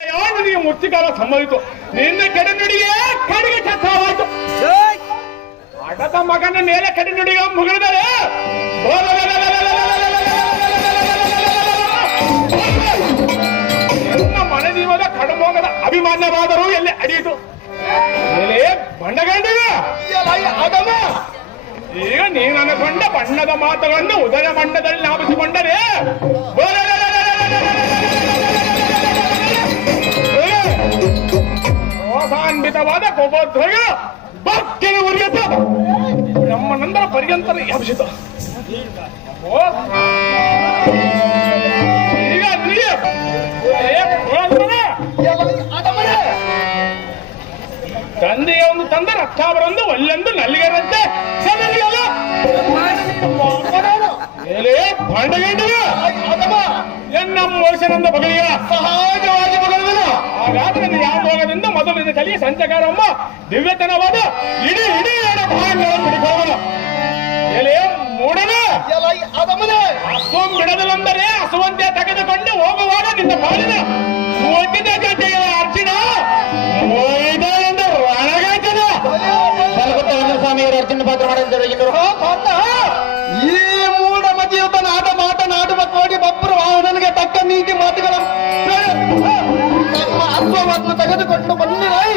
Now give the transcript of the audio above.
ನೀವು ಮುಚ್ಚಿಗಾಲ ಸಂಬಂಧಿತು ನಿನ್ನ ಕೆಡೆ ನುಡಿಗೆ ಕಡೆಗೆ ಚಟ್ಟವಾಯಿತು. ಆಟದ ಮಗನ ಮೇಲೆ ಕಡೆ ನುಡಿಗ ಮುಗಿದರೆ ನನ್ನ ಮನಜೀವದ ಕಡಮೋಗದ ಅಭಿಮಾನ್ಯವಾದರೂ ಎಲ್ಲಿ ಅಡಿಯಿತು ಮೇಲೆ ಬಂಡಗಂಡಿಗ ಅದಮ್ಮ ಈಗ ನೀನು ಅನ್ಕೊಂಡ ಬಣ್ಣದ ಮಾತುಗಳನ್ನು ಉದಯ ಮಂಡದಲ್ಲಿ ನಾಪಿಸಿಕೊಂಡರೆ ರೋಸಾನ್ವಿತವಾದ ಕೋಪೋದ್ವೇಗ ಭಕ್ತಿನ ಉರಿಯತ ನಮ್ಮ ನಂತರ ಪರ್ಯಂತರ ಯಾಪಿಸಿತು. ಈಗ ತಂದೆಯ ಒಂದು ತಂದ ರಕ್ತಾವರೊಂದು ಒಲ್ಲೆಂದು ನಲ್ಲಿಗರಂತೆ ಎನ್ನ ಮೋಶನಂದ ಬಗಳಿಯ ಸಹಜವಾಗಿ ಬಗಳಿದನು. ಹಾಗಾದ್ರೆ ಯಾವ ಭೋಗದಿಂದ ಮೊದಲಿನ ತಲೆಯ ಸಂಚಕಾರಮ್ಮ ದಿವ್ಯತನವಾದ ಇಡೀ ಇಡೀ ಭಾಗಗಳನ್ನು ಬಿಡಿಕೊಳ್ಳೋಣ. ಎಲೆ ಮೂಡನ ಹಸುವಂ ಬಿಡದಲೆಂದರೆ ಹಸುವಂತೆ ತೆಗೆದುಕೊಂಡು ಹೋಗುವಾಗ ನಿನ್ನ ಕಾಲಿನ ಒಟ್ಟಿನ ಗದ್ದೆಯ ಅರ್ಜುನ ಸ್ವಾಮಿಯವರು ಅರ್ಜುನ ಪಾತ್ರ ಮಾಡಿದ್ದಾರೆ. ಈ ಮೂಢ ಮತಿಯುತ ಮಾತನಾಡುವ ಕೋಡಿ ಬಬ್ಬರು ವಾಹನನಿಗೆ ತಕ್ಕ ನೀತಿ ಮಾತುಗಳ ಅರ್ಥವನ್ನು ತೆಗೆದುಕೊಂಡು ಬಂದಿರೈ